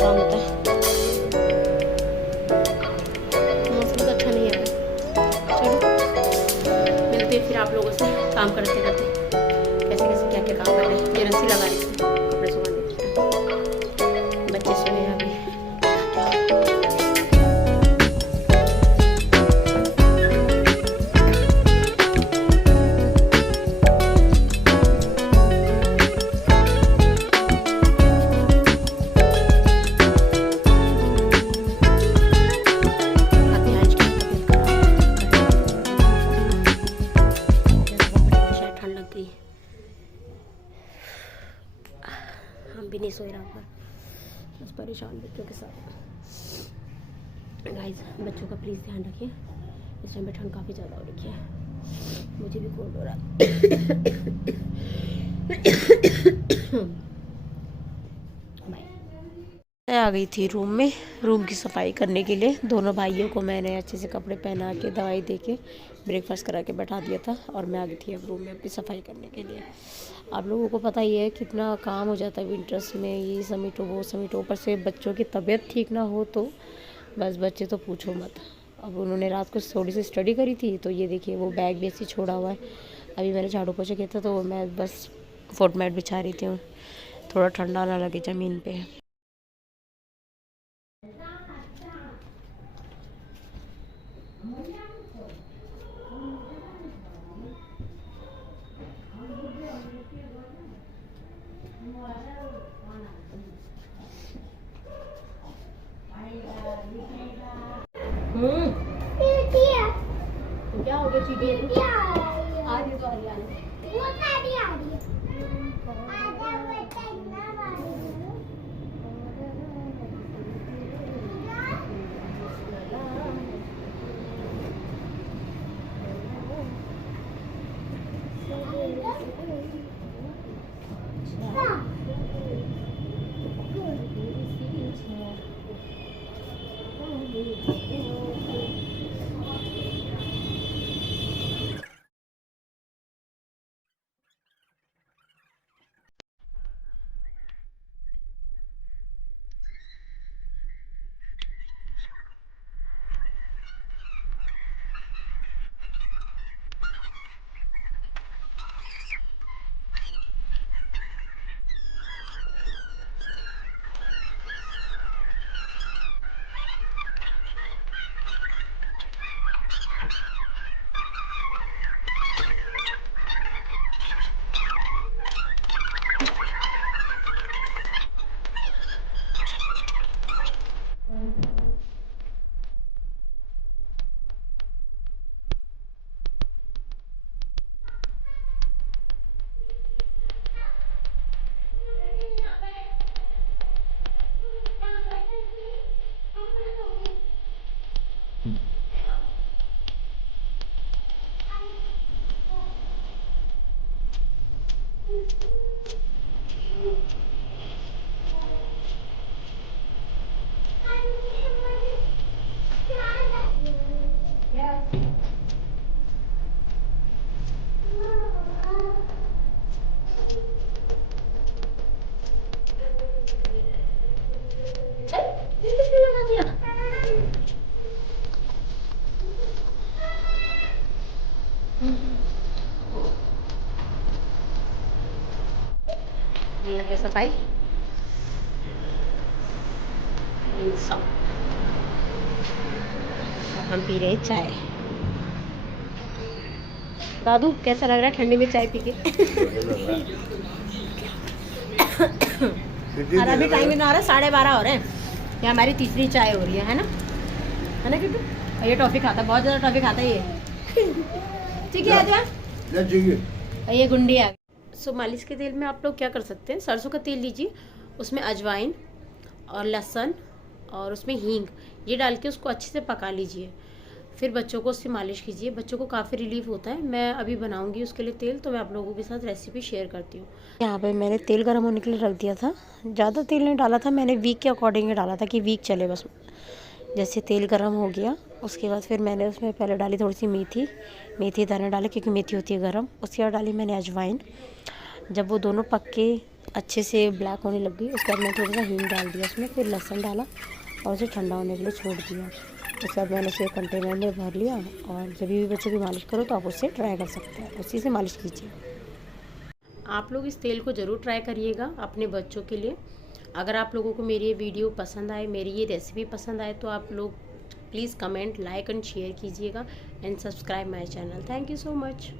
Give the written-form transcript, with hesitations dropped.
काम होता है। मौसम तो अच्छा नहीं है। चलो मिलते हैं फिर आप लोगों से काम करते करते, कैसे कैसे क्या क्या काम कर रहे हैं। ये रस्सी लगा रही थी कपड़े सुखाने की, बच्चे सोए हैं अभी। हम भी नहीं सोए रात भर, बस परेशान बच्चों के साथ। गाइस बच्चों का प्लीज़ ध्यान रखिए, इस टाइम पे ठंड काफ़ी ज़्यादा हो रखी है, मुझे भी कोल्ड हो रहा है। मैं आ गई थी रूम में, रूम की सफाई करने के लिए। दोनों भाइयों को मैंने अच्छे से कपड़े पहना के, दवाई दे के, ब्रेकफास्ट करा के बैठा दिया था और मैं आ गई थी अब रूम में अपनी सफाई करने के लिए। आप लोगों को पता ही है कितना काम हो जाता है विंटर्स में, ये समेटो वो समेटो, ऊपर से बच्चों की तबीयत ठीक ना हो तो बस बच्चे तो पूछो मत। अब उन्होंने रात को थोड़ी सी स्टडी करी थी तो ये देखिए वो बैग भी ऐसे छोड़ा हुआ है। अभी मैंने झाड़ू पोछा किया था तो मैं बस फुट मैट बिछा रही थी, थोड़ा ठंडा ना लगे ज़मीन पे। क्या हो गया चीटी? आ रही तो आ रही है। लगे सफाई सब, हम पी रहे चाय। दादू कैसा लग रहा है ठंडी में चाय पी के? और अभी टाइम ना आ रहा, 12:30 हो रहे हैं। ये हमारी तीसरी चाय हो रही है ना? है ना किट्टू? ये टॉफी खाता, बहुत ज़्यादा टॉफी खाता है ये। ठीक है आजा, ये गुंडी आ गई। सो मालिश के तेल में आप लोग क्या कर सकते हैं, सरसों का तेल लीजिए, उसमें अजवाइन और लहसुन और उसमें हींग ये डाल के उसको अच्छे से पका लीजिए, फिर बच्चों को उससे मालिश कीजिए। बच्चों को काफ़ी रिलीफ होता है। मैं अभी बनाऊंगी उसके लिए तेल, तो मैं आप लोगों के साथ रेसिपी शेयर करती हूँ। यहाँ पे मैंने तेल गर्म होने के लिए रख दिया था, ज़्यादा तेल नहीं डाला था मैंने, वीक के अकॉर्डिंग ही डाला था कि वीक चले बस। जैसे तेल गर्म हो गया उसके बाद फिर मैंने उसमें पहले डाली थोड़ी सी मेथी दाने डाले क्योंकि मेथी होती है गर्म। उसके बाद डाली मैंने अजवाइन। जब वो दोनों पक के अच्छे से ब्लैक होने लग गई। उसके बाद मैंने थोड़ा सा हींग डाल दिया उसमें, फिर लहसुन डाला और उसे ठंडा होने के लिए छोड़ दिया। उसके बाद मैंने उसे कंटेनर में भर लिया। और जब भी बच्चों की मालिश करो तो आप उससे ट्राई कर सकते हैं, उसी से मालिश कीजिए। आप लोग इस तेल को ज़रूर ट्राई करिएगा अपने बच्चों के लिए। अगर आप लोगों को मेरी ये वीडियो पसंद आए, मेरी ये रेसिपी पसंद आए, तो आप लोग please comment, like and share कीजिएगा and subscribe my channel. Thank you so much.